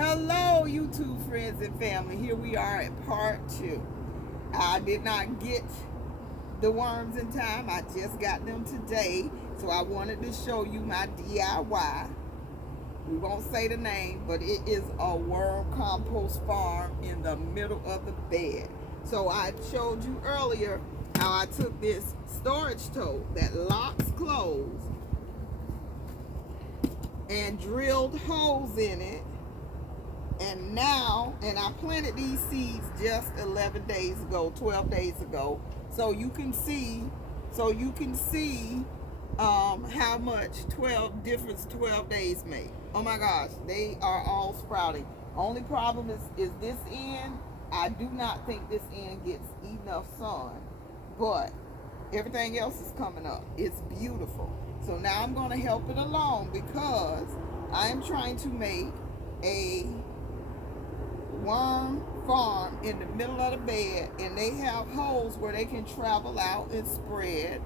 Hello, YouTube friends and family. Here we are at part 2. I did not get the worms in time. I just got them today. So I wanted to show you my DIY. We won't say the name, but it is a worm compost farm in the middle of the bed. So I showed you earlier how I took this storage tote that locks closed and drilled holes in it. And I planted these seeds just 11 days ago, 12 days ago. So you can see how much 12 days make. Oh my gosh, they are all sprouting. Only problem is this end. I do not think this end gets enough sun, but everything else is coming up. It's beautiful. So now I'm going to help it along because I am trying to make a worm farm in the middle of the bed, and they have holes where they can travel out and spread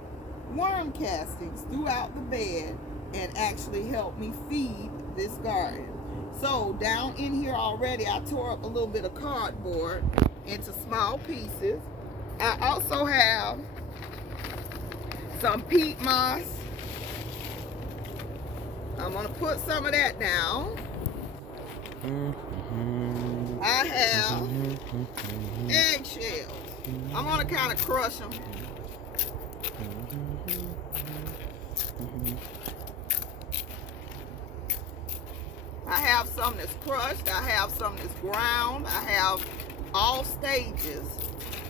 worm castings throughout the bed and actually help me feed this garden. So down in here already I tore up a little bit of cardboard into small pieces. I also have some peat moss. I'm going to put some of that down. I have eggshells. I'm going to kind of crush them. I have some that's crushed. I have some that's ground. I have all stages.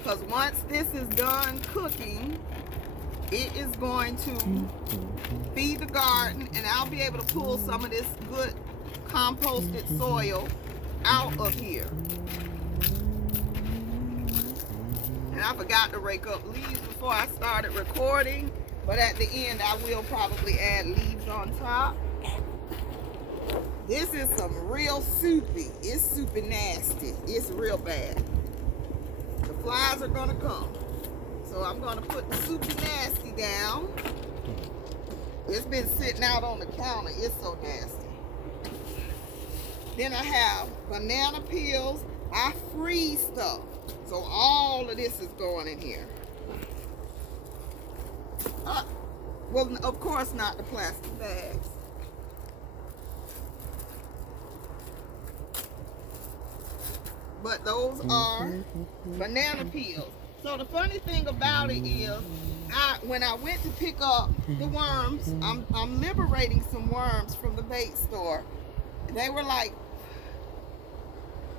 Because once this is done cooking, it is going to feed the garden, and I'll be able to pull some of this good composted soil out of here. And I forgot to rake up leaves before I started recording, but at the end I will probably add leaves on top. This is some real soupy. It's soupy nasty. It's real bad. The flies are gonna come. So I'm gonna put the soupy nasty down. It's been sitting out on the counter. It's so nasty. Then I have banana peels. I freeze stuff. So all of this is going in here. Well, of course not the plastic bags. But those are banana peels. So the funny thing about it is, when I went to pick up the worms, I'm liberating some worms from the bait store. They were like,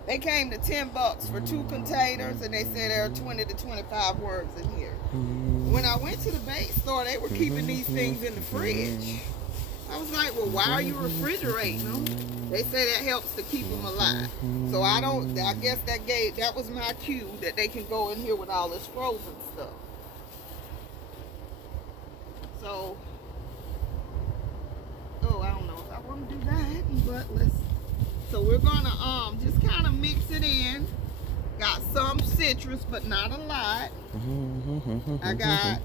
they came to $10 for 2 containers, and they said there are 20 to 25 worms in here. When I went to the bait store, they were keeping these things in the fridge. I was like, well, why are you refrigerating them? They say that helps to keep them alive. So I guess that was my cue that they can go in here with all this frozen stuff. So, I don't know if I want to do that, but so we're gonna just kind of mix it in. Got some citrus, but not a lot. I got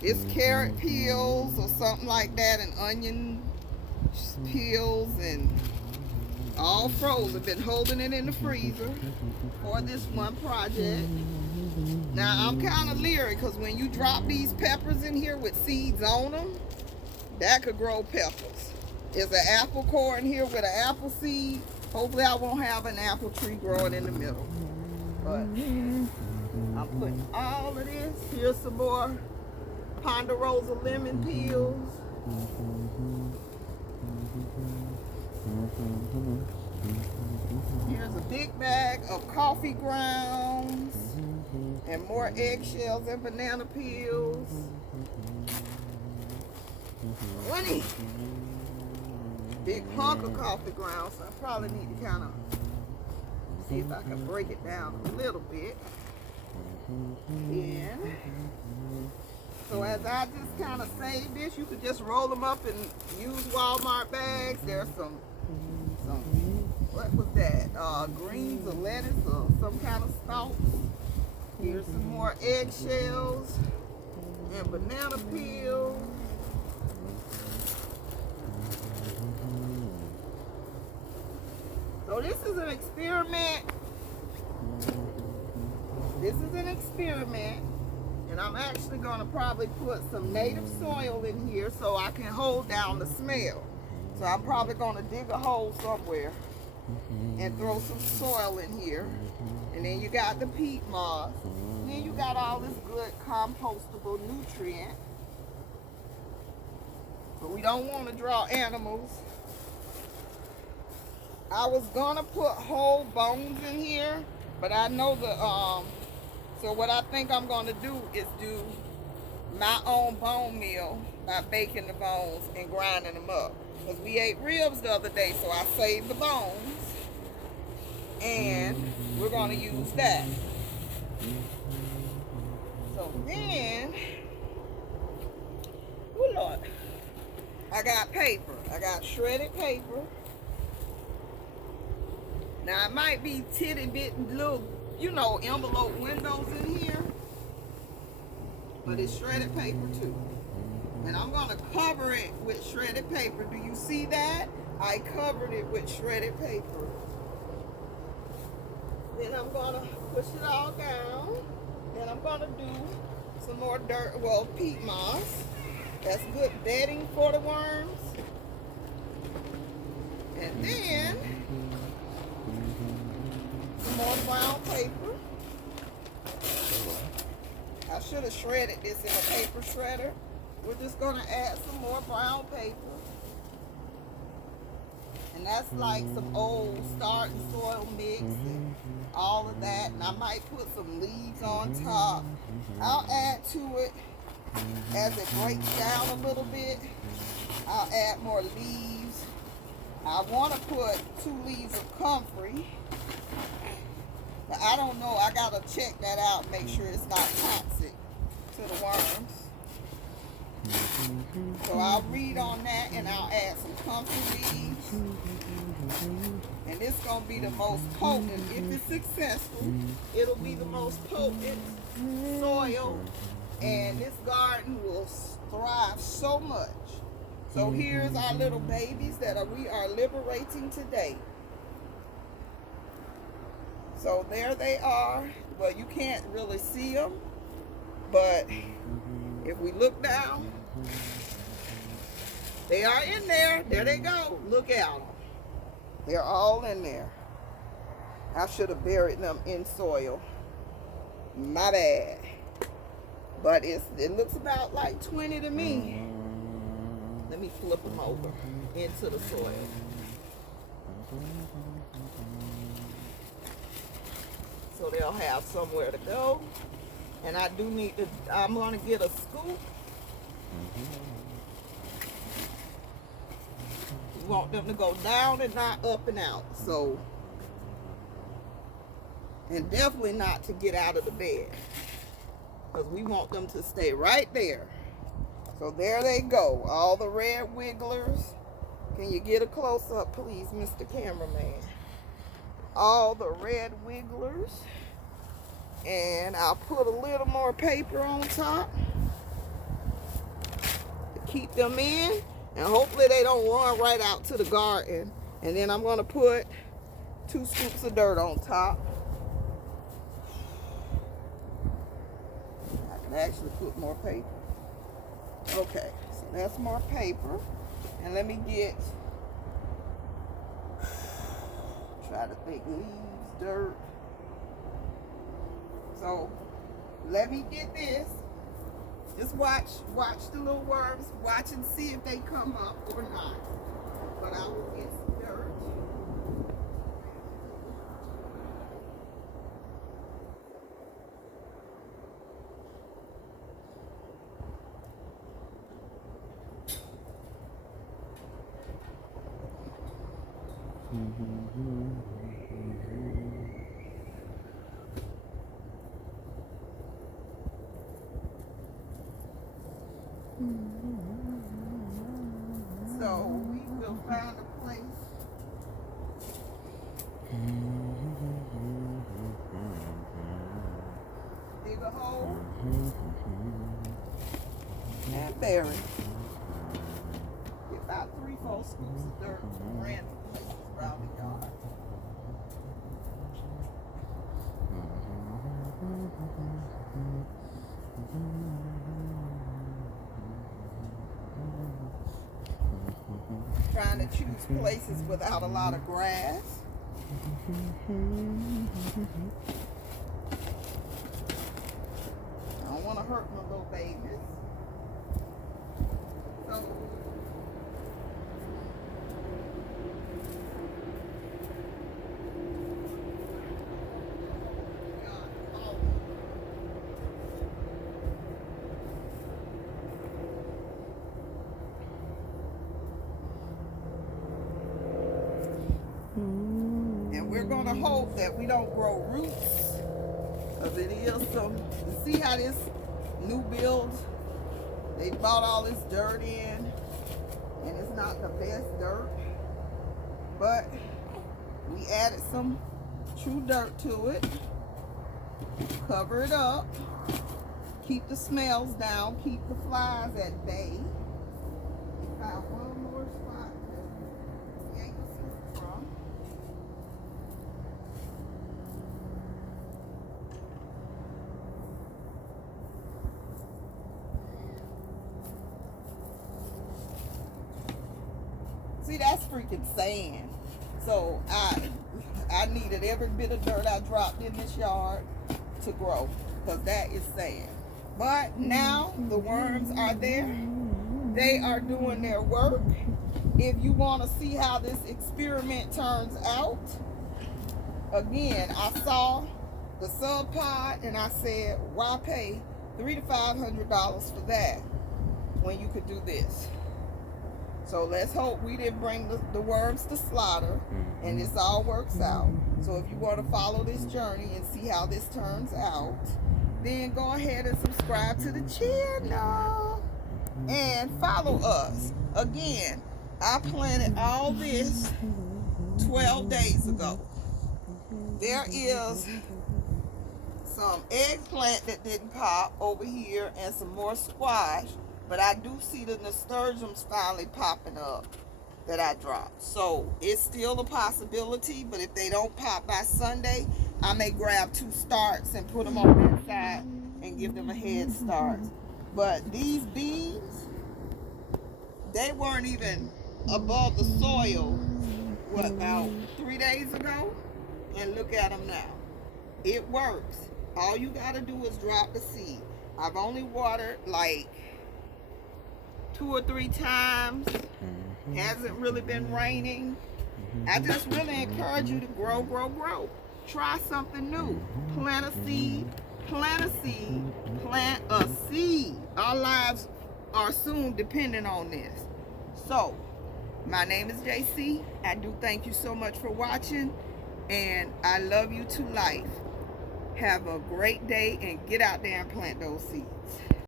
it's carrot peels or something like that, and onion peels, and all frozen. Been holding it in the freezer for this one project. Now I'm kind of leery because when you drop these peppers in here with seeds on them, that could grow peppers. There's an apple core in here with an apple seed. Hopefully I won't have an apple tree growing in the middle. But I'm putting all of this. Here's some more Ponderosa lemon peels. Here's a big bag of coffee grounds and more eggshells and banana peels. 20. Big hunk of coffee grounds. So I probably need to kind of see if I can break it down a little bit. And so as I just kind of save this, you could just roll them up and use Walmart bags. There's some what was that? Greens or lettuce or some kind of stalks. Here's some more eggshells and banana peels. So this is an experiment. This is an experiment. And I'm actually going to probably put some native soil in here so I can hold down the smell. So I'm probably going to dig a hole somewhere and throw some soil in here. And then you got the peat moss. And then you got all this good compostable nutrient. But we don't want to draw animals. I was going to put whole bones in here, but I know the so what I think I'm going to do is do my own bone meal by baking the bones and grinding them up. Because we ate ribs the other day, so I saved the bones. And we're going to use that. So then, oh Lord, I got paper. I got shredded paper. Now it might be titty bit little, you know, envelope windows in here, but it's shredded paper too. And I'm gonna cover it with shredded paper. Do you see that? I covered it with shredded paper. Then I'm gonna push it all down. Then I'm gonna do some more dirt, well, peat moss. That's good bedding for the worms. And then some more brown paper. I should have shredded this in a paper shredder. We're just gonna add some more brown paper. And that's like some old starting soil mix and all of that. And I might put some leaves on top. I'll add to it as it breaks down a little bit. I'll add more leaves. I want to put 2 leaves of comfrey. But I don't know. I got to check that out, make sure it's not toxic to the worms. So I'll read on that and I'll add some comfrey leaves. And this is going to be the most potent. If it's successful, it'll be the most potent soil. And this garden will thrive so much. So here's our little babies that we are liberating today. So there they are. Well, you can't really see them, but if we look down, they are in there. There they go. Look at them. They're all in there. I should have buried them in soil. My bad. But it looks about like 20 to me. Let me flip them over into the soil. So they'll have somewhere to go. And I do need to, I'm going to get a scoop. We want them to go down and not up and out. So, and definitely not to get out of the bed. Because we want them to stay right there. So there they go. All the red wigglers. Can you get a close-up, please, Mr. Cameraman? All the red wigglers. And I'll put a little more paper on top to keep them in. And hopefully they don't run right out to the garden. And then I'm going to put 2 scoops of dirt on top. I can actually put more paper. Okay, so that's more paper. And let me get, try to think, leaves, dirt. So let me get this. Just watch the little worms. Watch and see if they come up or not. But I will get some dirt. So we will find a place. Dig a hole. And bury it. Get about 3-4 scoops of dirt from random places around the yard. choose places without a lot of grass. I don't want to hurt my little babies. So and we're gonna hope that we don't grow roots, because it is some, you see how this new build, they bought all this dirt in, and it's not the best dirt, but we added some true dirt to it, cover it up, keep the smells down, keep the flies at bay. We found one more spot to yank the fruit from. See, that's freaking sand. So I needed every bit of dirt I dropped in this yard to grow, because that is sand. But now the worms are there. They are doing their work. If you want to see how this experiment turns out, again, I saw the subpod and I said, why pay $300 to $500 for that when you could do this? So let's hope we didn't bring the worms to slaughter and this all works out. So if you want to follow this journey and see how this turns out, then go ahead and subscribe to the channel and follow us. Again, I planted all this 12 days ago. There is some eggplant that didn't pop over here and some more squash. But I do see the nasturtiums finally popping up that I dropped. So it's still a possibility, but if they don't pop by Sunday, I may grab 2 starts and put them on that side and give them a head start. But these beans, they weren't even above the soil, what, about 3 days ago? And look at them now. It works. All you gotta do is drop the seed. I've only watered like 2 or 3 times. Hasn't really been raining. I just really encourage you to grow. Try something new. Plant a seed. Plant a seed. Plant a seed. Our lives are soon dependent on this. So, my name is JC. I do thank you so much for watching, and I love you to life. Have a great day and get out there and plant those seeds.